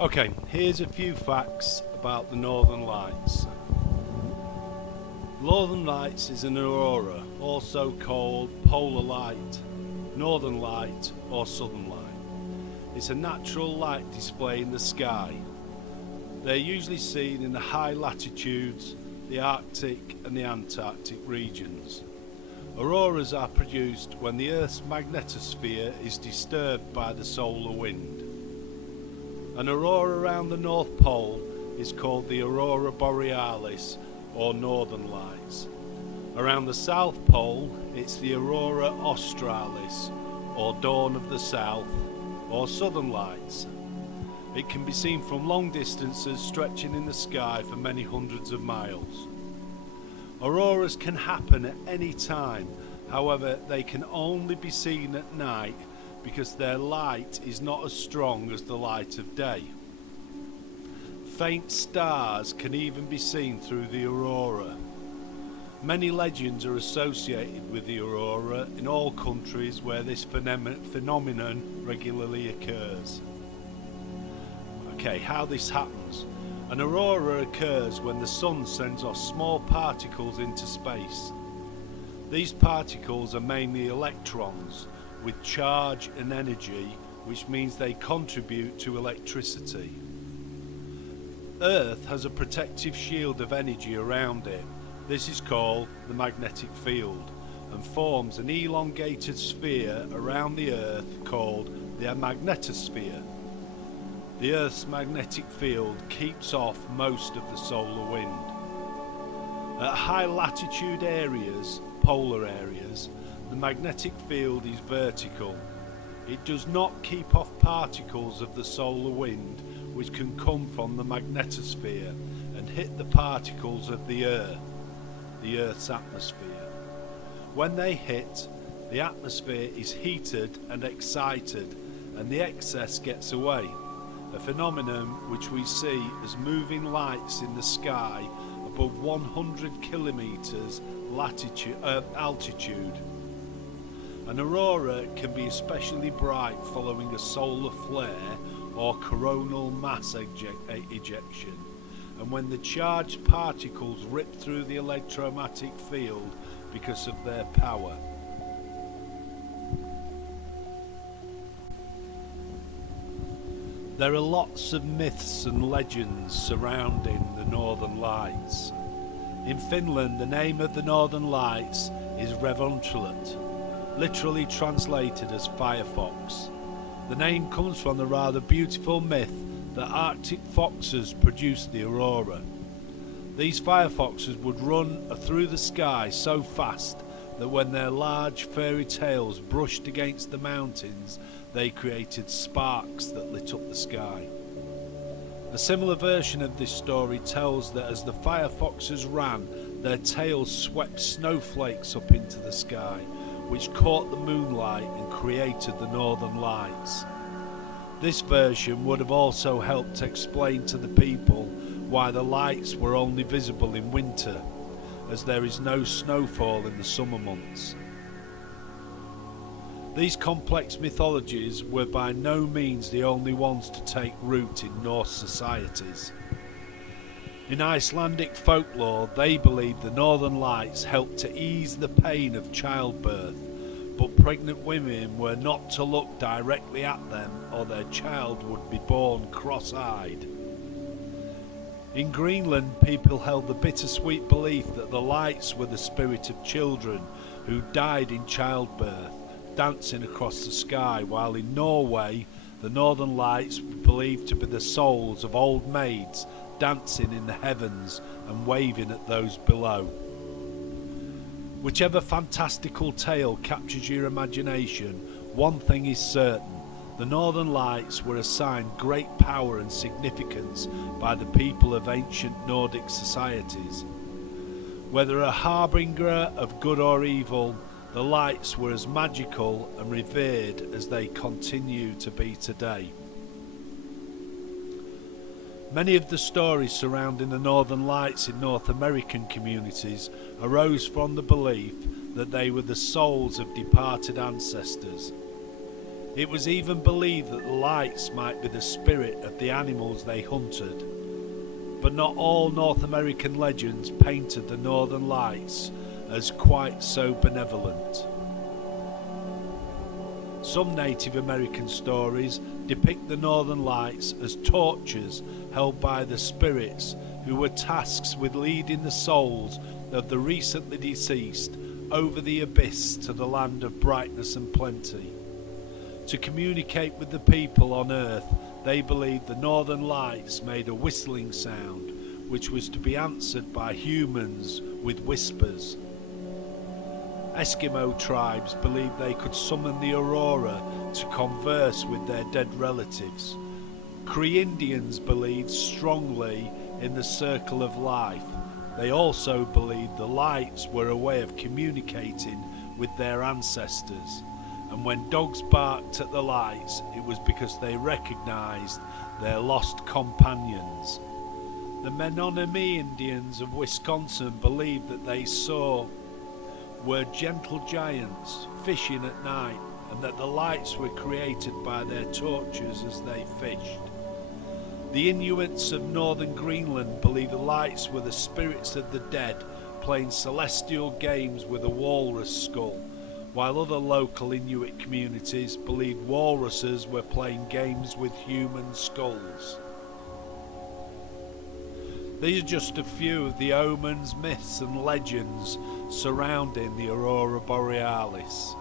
Okay, here's a few facts about the Northern Lights. Northern Lights is an aurora, also called polar light, northern light or southern light. It's a natural light display in the sky. They're usually seen in the high latitudes, the Arctic and the Antarctic regions. Auroras are produced when the Earth's magnetosphere is disturbed by the solar wind. An aurora around the North Pole is called the aurora borealis or northern lights. Around the South Pole it's the aurora australis or dawn of the south or southern lights. It can be seen from long distances stretching in the sky for many hundreds of miles. Auroras can happen at any time, however they can only be seen at night because their light is not as strong as the light of day. Faint stars can even be seen through the aurora. Many legends are associated with the aurora in all countries where this phenomenon regularly occurs. Okay, how this happens. An aurora occurs when the sun sends off small particles into space. These particles are mainly electrons with charge and energy, which means they contribute to electricity. Earth has a protective shield of energy around it. This is called the magnetic field and forms an elongated sphere around the Earth called the magnetosphere. The Earth's magnetic field keeps off most of the solar wind. At high latitude areas, polar areas, the magnetic field is vertical. It does not keep off particles of the solar wind which can come from the magnetosphere and hit the particles of the Earth's atmosphere. When they hit, the atmosphere is heated and excited and the excess gets away, a phenomenon which we see as moving lights in the sky above 100 kilometers altitude. An aurora can be especially bright following a solar flare or coronal mass ejection, and when the charged particles rip through the electromagnetic field because of their power. There are lots of myths and legends surrounding the Northern Lights. In Finland, the name of the Northern Lights is Revontulet, literally translated as firefox. The name comes from the rather beautiful myth that Arctic foxes produce the aurora. These firefoxes would run through the sky so fast that when their large furry tails brushed against the mountains, they created sparks that lit up the sky. A similar version of this story tells that as the firefoxes ran, their tails swept snowflakes up into the sky, which caught the moonlight and created the Northern Lights. This version would have also helped explain to the people why the lights were only visible in winter, as there is no snowfall in the summer months. These complex mythologies were by no means the only ones to take root in Norse societies. In Icelandic folklore, they believed the Northern Lights helped to ease the pain of childbirth, but pregnant women were not to look directly at them or their child would be born cross-eyed. In Greenland, people held the bittersweet belief that the lights were the spirit of children who died in childbirth, dancing across the sky, while in Norway, the Northern Lights were believed to be the souls of old maids dancing in the heavens and waving at those below. Whichever fantastical tale captures your imagination, one thing is certain: the Northern Lights were assigned great power and significance by the people of ancient Nordic societies. Whether a harbinger of good or evil, the lights were as magical and revered as they continue to be today. Many of the stories surrounding the Northern Lights in North American communities arose from the belief that they were the souls of departed ancestors. It was even believed that the lights might be the spirit of the animals they hunted. But not all North American legends painted the Northern Lights as quite so benevolent. Some Native American stories depict the Northern Lights as torches held by the spirits who were tasked with leading the souls of the recently deceased over the abyss to the land of brightness and plenty. To communicate with the people on Earth, they believed the Northern Lights made a whistling sound, which was to be answered by humans with whispers. Eskimo tribes believed they could summon the aurora to converse with their dead relatives. Cree Indians believed strongly in the circle of life. They also believed the lights were a way of communicating with their ancestors. And when dogs barked at the lights, it was because they recognized their lost companions. The Menominee Indians of Wisconsin believed that they were gentle giants fishing at night, and that the lights were created by their torches as they fished. The Inuits of northern Greenland believed the lights were the spirits of the dead playing celestial games with a walrus skull, while other local Inuit communities believed walruses were playing games with human skulls. These are just a few of the omens, myths and legends surrounding the Aurora Borealis.